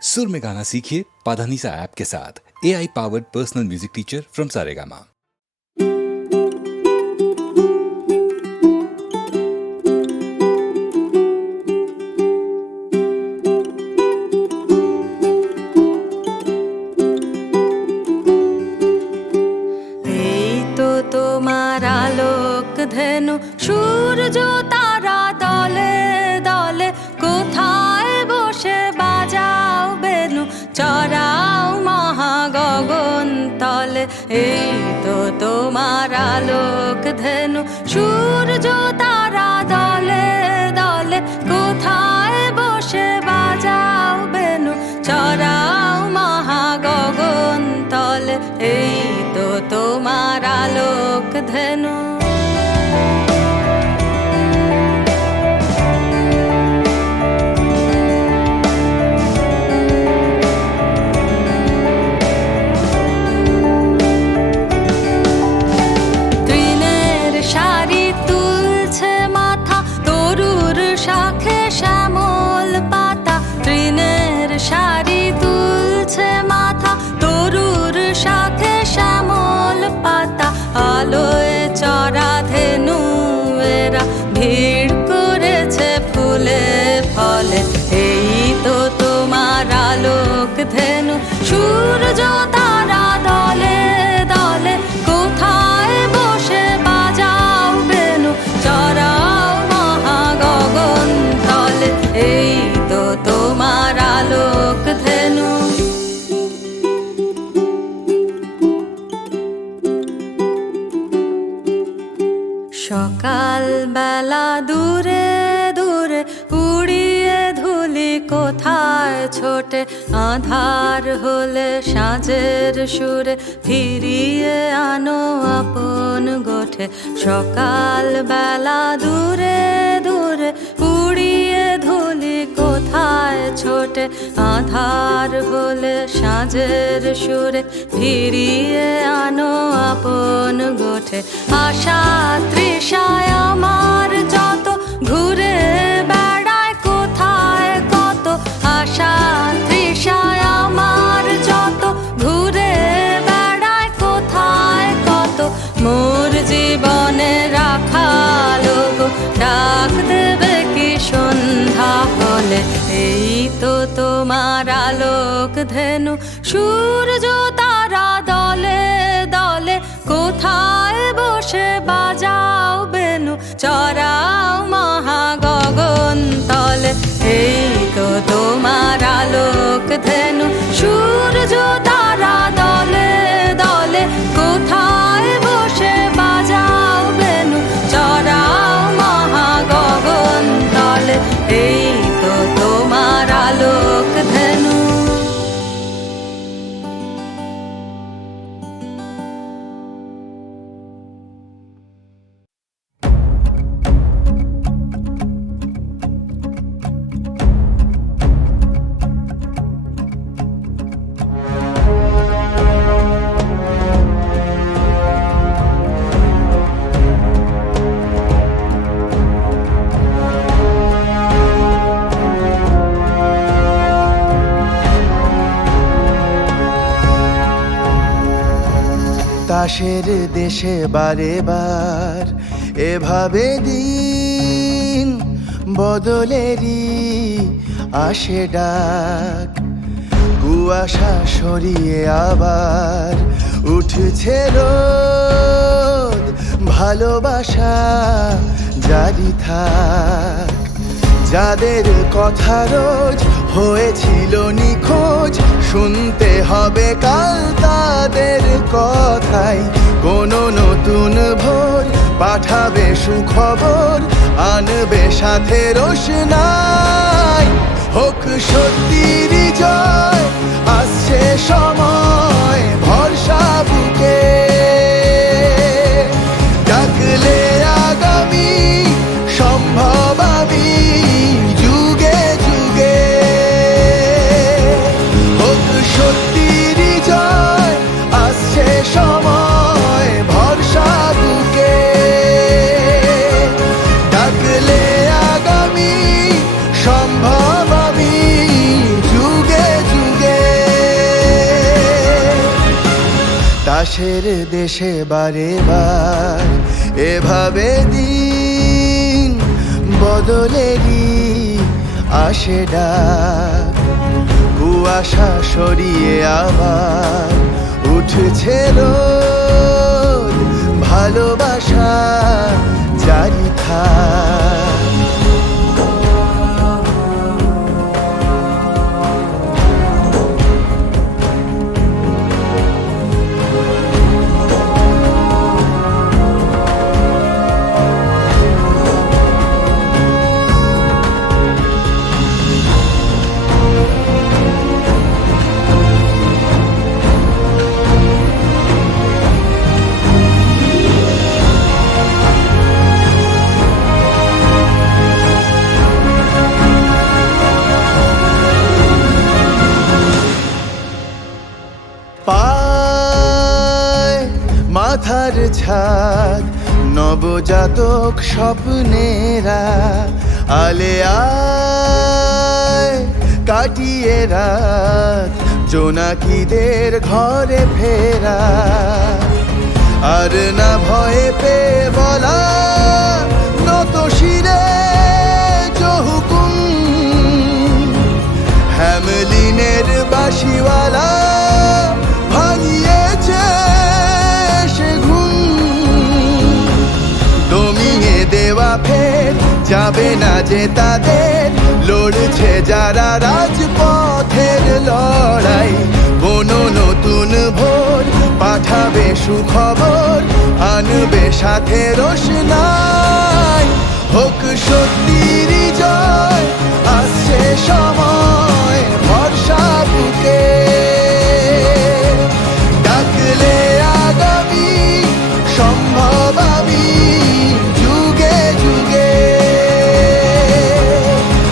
सुर में गाना सीखिए पाधानीसा ऐप के साथ। AI powered personal music teacher from Saregama. তোমার আলোক ধেনু সূর্য তারা দলে দলে কোথায় বসে বাজাও বেনু চড়াও মহাগগন তলে। এই তো তোমার আলোক ধেনু সূর্য তারা দলে দলে কোথায় বসে বাজাও বেনু চড়াও মহাগগন তলে। এই তো তোমার আলোক ধেনু। তৃণের শাড়ি তুলছে মাথা, তরুর শাখে শ্যামল পাতা। তৃণের শাড়ি তুলছে মাথা, তরুর শাখে শ্যামল পাতা। আলোয় চড়া ধেনু এরা ভিড় করেছে ফুলে ফলে। এই তো তোমার আলোক ধেনু সূর্য তারা দলে দলে কোথায় বসে বাজাও বেনু চড়াও মহাগগন তলে। এই তো তোমার আলোক ধেনু। সকাল বেলা দূরে দূরে উড়িয়ে ধুলি কোথায় ছোটে। আধার হলে সাঁঝের সুরে ফিরিয়ে আনো আপন গোঠে। সকাল বেলা দূরে দূরে উড়িয়ে ধুলি কোথায় ছোটে। আধার হলে সাঁঝের সুরে ফিরিয়ে আনো আপন গোঠে। আশা তৃষায় আমার যত ঘুরে বেড়ায় কোথায় কত। আশা তৃষায় আমার যত ঘুরে বেড়ায় কোথায় কত। মোর জীবনে রাখালো গো ডাক দেবে কি সন্ধ্যা হলে। এই তো তোমার আলোক ধেনু সূর্য তারা দলে দলে কোথায় বসে বাজাও বেনু চড়াও মহাগগন তলে। এই তো তোমার আলোক ধেনু সূর্য তারা দলে দলে কোথায় বসে বাজাও বেনু চড়াও মহাগগন তলে। এই তো তোমার আলোক ধেনু। তাসের দেশে বারে বার এভাবে দিন বদলেরই আসে ডাক। কুয়াশা সরিয়ে আবার উঠছে রোদ, ভালোবাসা জারি থাক। যাদের কথা রোজ হয়েছিল নিখোঁজ, শুনতে হবে কাল তাদের কথাই। কোনো নতুন ভোর পাঠাবে সুখবর, আনবে সাথে রোশনাই। হোক সত্যির জয়, আসছে সময় ভরসা বুকে। ডাকলে আগামী সম্ভব আমি যুগে যুগে। হোক সত্যির জয়, আসছে সময় ভরসা বুকে। ডাকলে আগামী সম্ভব আমি পাশের দেশে বারে বার এভাবে দিন বদলেরই আসে ডাক। কুয়াশা সরিয়ে আবার উঠছে রোদ, ভালোবাসা জারি থাক। পায় মাথার ছাদ নবজাতক স্বপ্নেরা আলে আয় কাটিয়ে রাত জোনাকিদের ঘরে ফেরা। আর না ভয়ে পেয়ে বলা নত শিরে জহুকুম, হ্যামলিনের বাঁশিওয়ালা ভাঙিয়েছে সে ঘুম। দমিয়ে দেওয়া ফের যাবে না যে তাদের, লড়ছে যারা রাজপথের লড়াই। কোনো নতুন ভোর পাঠাবে সুখবর, আনবে সাথে রোশনাই। হোক সত্যির জয়, আসছে সময় ভরসা বুকে। ডাকলে আগামী সম্ভব আমি যুগে যুগে।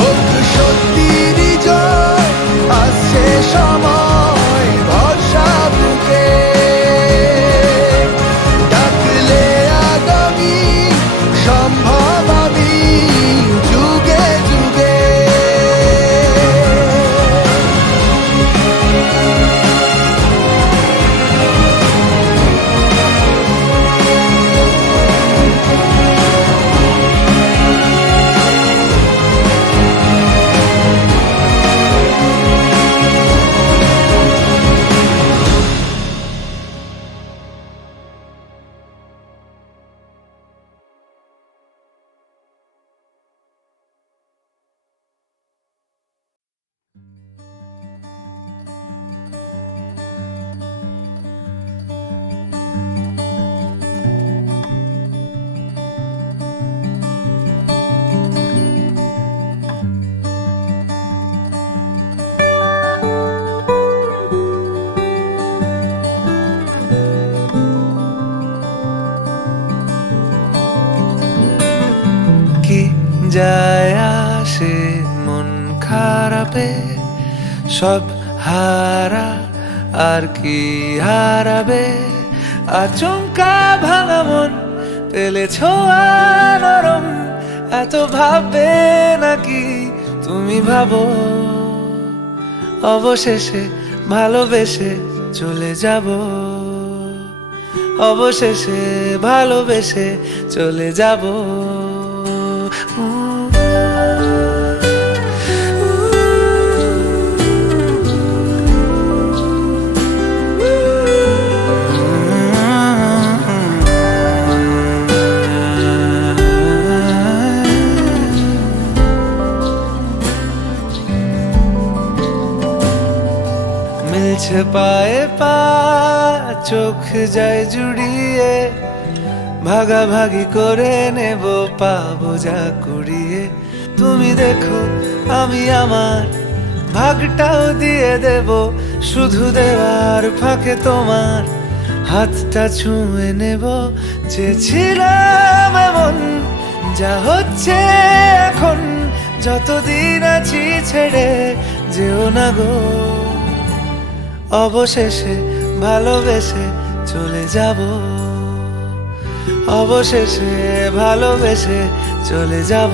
হোক সত্যির জয়, আসছে সময় ভরসা বুকে। ডাকলে আগামী সম্ভব আমি যুগে যুগে। কি যায় আসে মন খারাপে, সব হারা আর কি হারাবে। আচমকা ভাঙা মন পেলে ছোঁয়া নরম, এত ভাববে নাকি তুমি ভাবো। অবশেষে ভালোবেসে চলে যাব, অবশেষে ভালোবেসে চলে যাব। মিলছে পায়ে পা, চোখ যায় জুড়িয়ে, ভাগাভাগি করে নেব পাবো যা কুড়িয়ে। তুমি দেখো আমি আমার ভাগটাও দিয়ে দেব, শুধু দেওয়ার ফাঁকে তোমার হাতটা ছুঁয়ে নেব। চেয়েছিলাম এমন, যা হচ্ছে এখন, যতদিন আছি ছেড়ে যেও না গো। অবশেষে ভালোবেসে চলে যাব, অবশেষে ভালোবেসে চলে যাব।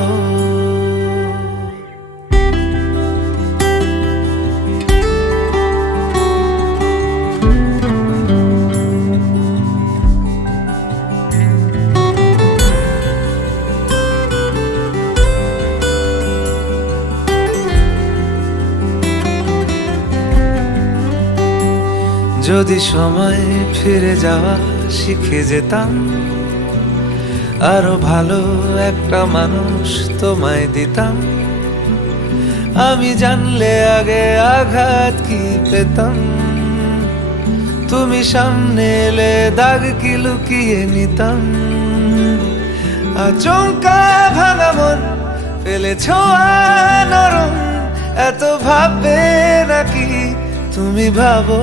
যদি সময় ফিরে যাওয়া শিখে যেতাম, আরো ভালো একটা মানুষ তোমায় দিতাম। আমি জানলে আগে আঘাত কি পেতাম, তুমি সামনে এলে দাগ কি লুকিয়ে নিতাম। আচমকা ভাঙা মন ফেলেছ নরম, এত ভাববে নাকি তুমি ভাবো।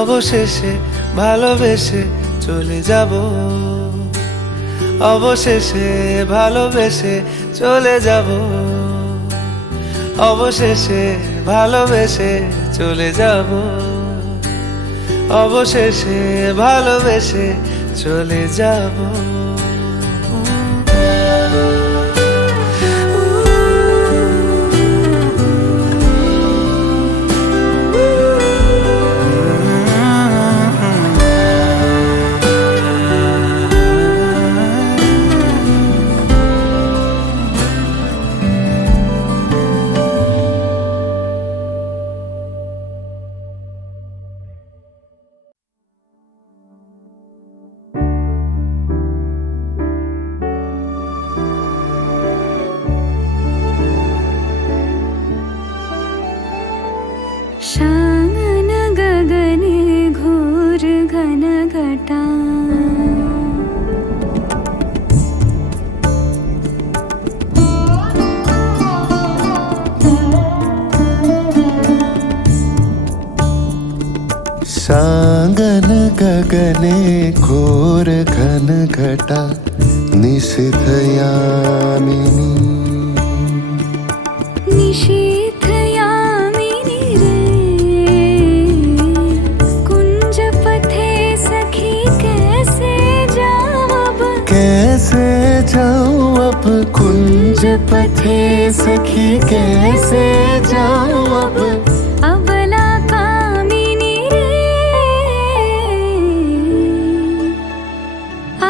অবশেষে ভালোবেসে চলে যাব, অবশেষে ভালোবেসে চলে যাব, অবশেষে ভালোবেসে চলে যাব, অবশেষে ভালোবেসে চলে যাব। शांगन गगने घोर घन घटा, सागन गगने घोर घन घटा निशिथ यामिनी। निशीथ यामिनी रे, कुंज पथे सखी कैसे जाऊं अब, कैसे जाऊं अब कुंज पथे सखी, कैसे जाऊं अब। अबला कामिनी रे,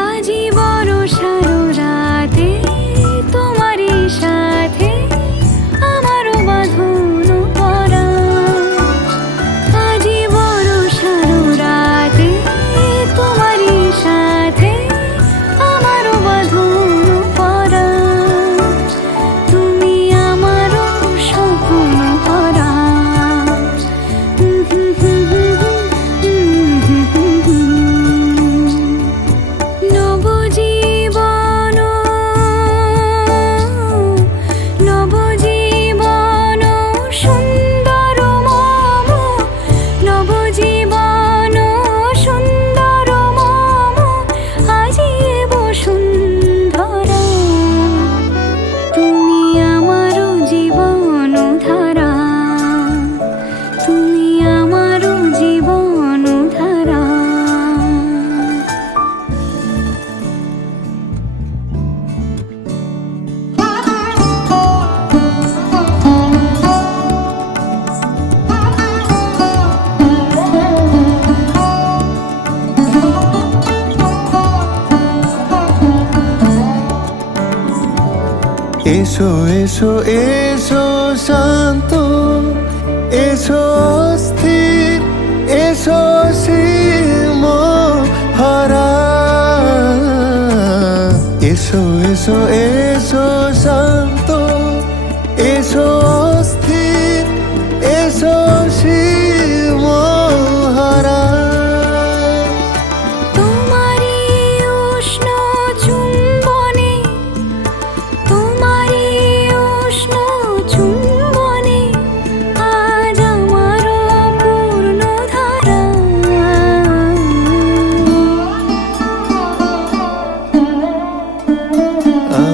আজি বড় সারো রাতে তোমারই সাথে আমারও বাঁধন পরা। আজি বড় সারো রাতে তোমারই সাথে আমারও বাঁধন পরা। তুমি আমারও স্বপ্ন ভরা। নবজীবন নবজীবন সুন্দর মম, নবজীবন সুন্দর মম আজি বসুন্ধরা। তুমি আমারও জীবন ধারা, তুমি আমারও জীবন ধারা। এসো এসো এসো শান্ত, এসো অস্থির, এসো সীম হারা। এসো এসো এসো শান্ত, এসো অস্থির, এসো সীম হারা। তোমারি উষ্ণ চুম্বনে, তোমারি উষ্ণ চুম্বনে আজ আমারও পূর্ণ ধারা। আ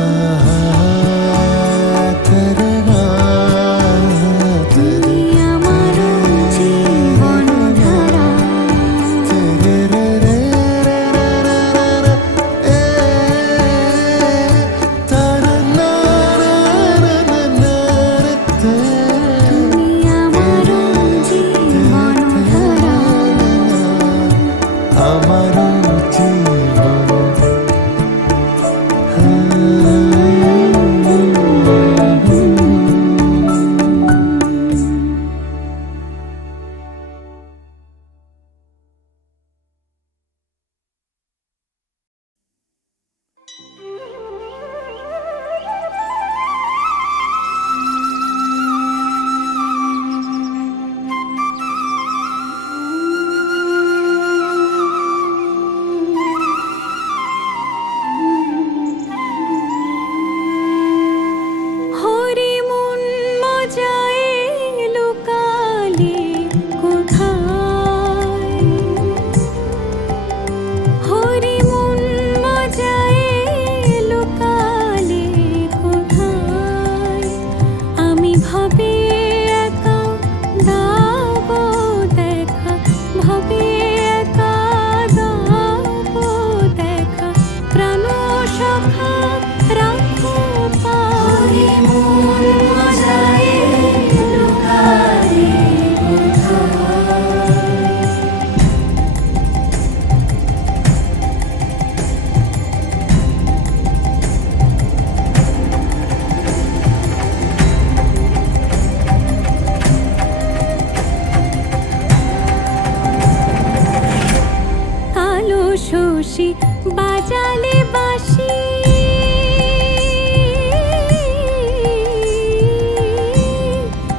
শশী বাজালে বাঁশি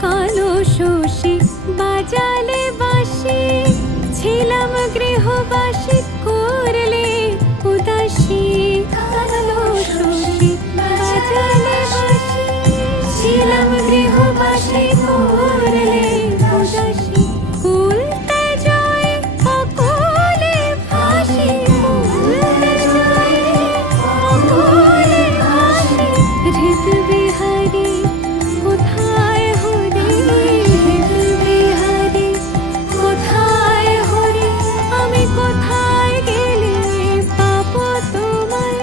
কালো শশী বাজালে বাঁশি ছিলাম গৃহবাসী করলে উদাসী কালো শশী বাজালে বাঁশি ছিলাম গৃহবাসী করলে উদাসী কুলতে যায় অকলে ফাঁসি কুলতে যায় অকলে ফাঁসি হৃদ বিহারী কোথায় হরি হৃদ বিহারী কোথায় হরি আমি কোথায় গেলে পাবো তোমায়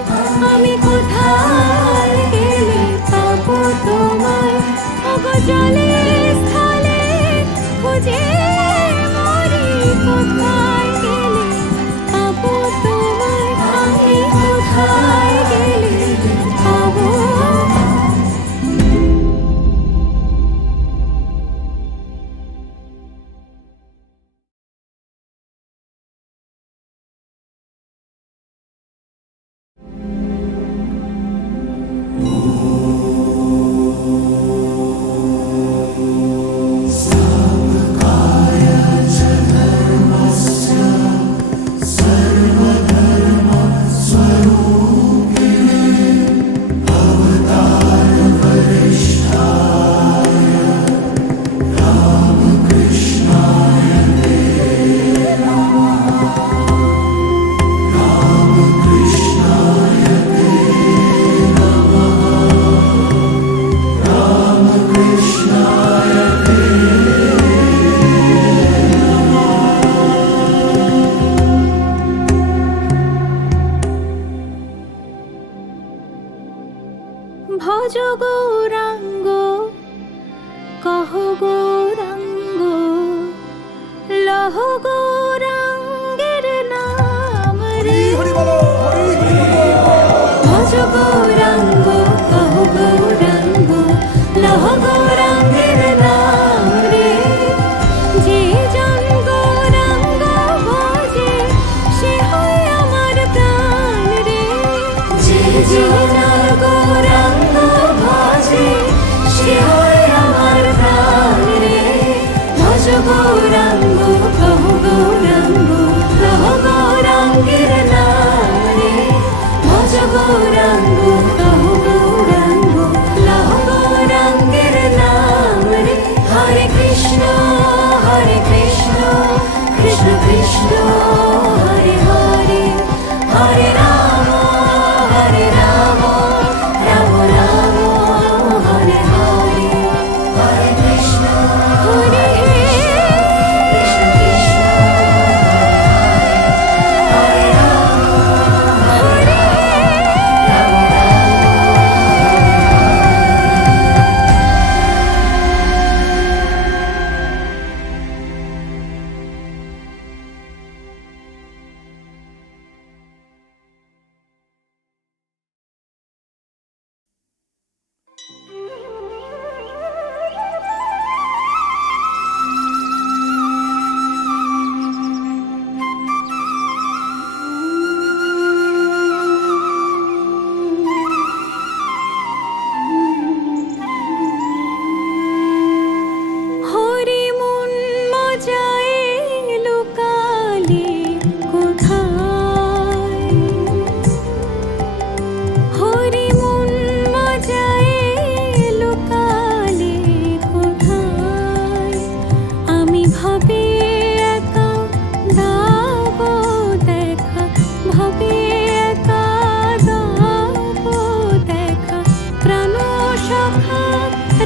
আমি কোথায় গেলে পাবো তোমায় ওগো জলে স্থলে খুঁজে মরি কোথায় গেলে পাবো তোমায় আমি কোথায় গেলে পাবো ভজ গৌরাঙ্গ কহ গৌরাঙ্গ লহ গৌরাঙ্গের নাম রে ভজ গৌরাঙ্গ কহ গৌরাঙ্গ লহ গৌরাঙ্গের নাম রে যে জন গৌরাঙ্গ ভজে সে হয় আমার প্রাণ রে যে জন গৌরাঙ্গ ভজে সে হয় আমার প্রাণ রে ভজ গৌরাঙ্গ কহ গৌরাঙ্গ লহ গৌরাঙ্গের নাম রে ভজ গৌরাঙ্গ কহ গৌরাঙ্গ লহ গৌরাঙ্গের নাম রে হরে কৃষ্ণ কৃষ্ণ কৃষ্ণ হরে হরে হরে রাম রাম রাম হরে হরে হরে কৃষ্ণ হরে কৃষ্ণ কৃষ্ণ হরে রাম হরে রাম হরি মন মজায় লুকালে কোথায় হরি মন মজায় লুকালে কোথায় আমি ভাবে একা দাবো দেখা ভাবে একা দাবো দেখা প্রাণ সখা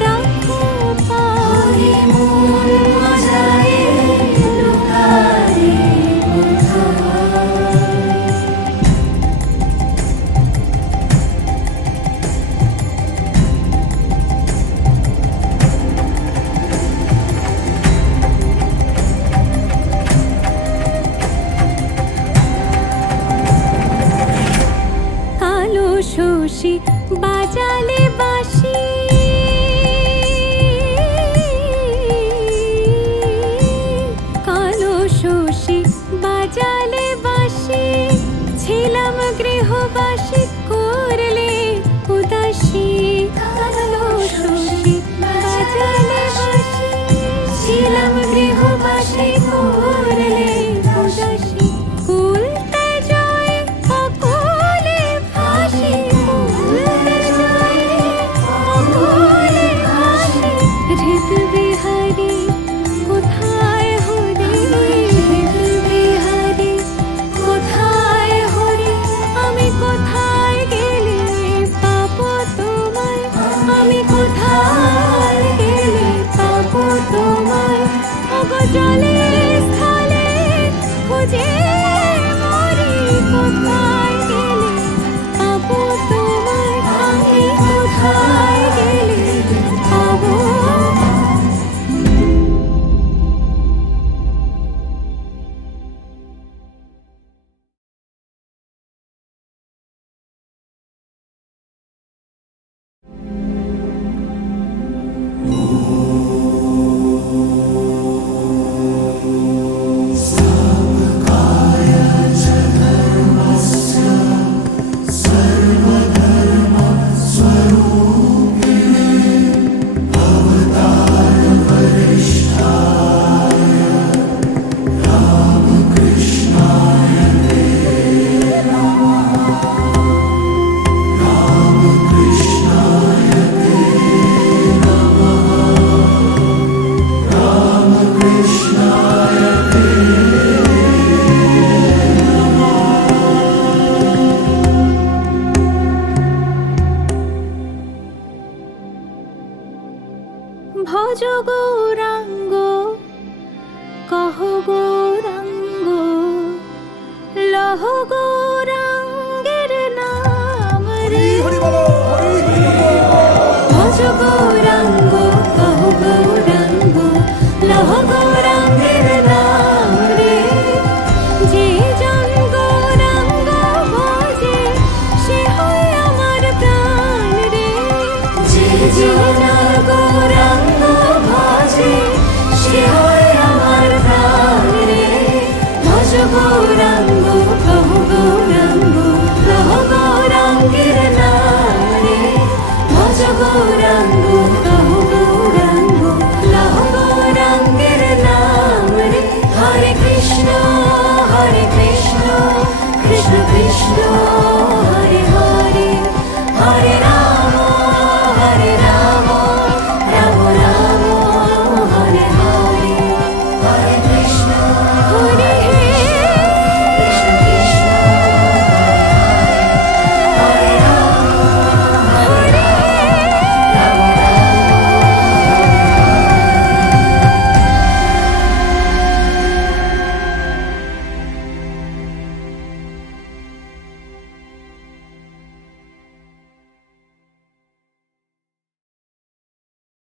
রাখো পাই মন মজায় লুকালে কোথায় কালো শশী বাজালে বাঁশি কালো শশী বাজালে বাঁশি ছি হাসি করলে উদাসী কুলতে জয় অকুলে ফাঁসি কুলতে জয় অকুলে ফাঁসি হৃদ বিহারী কোথায় হরি হৃদ বিহারী কোথায় হরি আমি কোথায় গেলে পাবো তোমায় আমি কোথায় গেলে পাবো তোমায় ওগো জলে স্থলে খুঁজে মরি কোথায় গেলে পাবো তোমায় আমি কোথায় গেলে পাবো ভজ গৌরাঙ্গ কহ গৌরাঙ্গ লহ গৌরাঙ্গের নাম রে ভজ গৌরাঙ্গ কহ গৌরাঙ্গ লহ গৌরাঙ্গের নাম রে যে জন গৌরাঙ্গ ভজে সে হয় আমার প্রাণ রে যে জন গৌরাঙ্গ ভজে সে হয় আমার প্রাণ রে ভজ গৌরাঙ্গ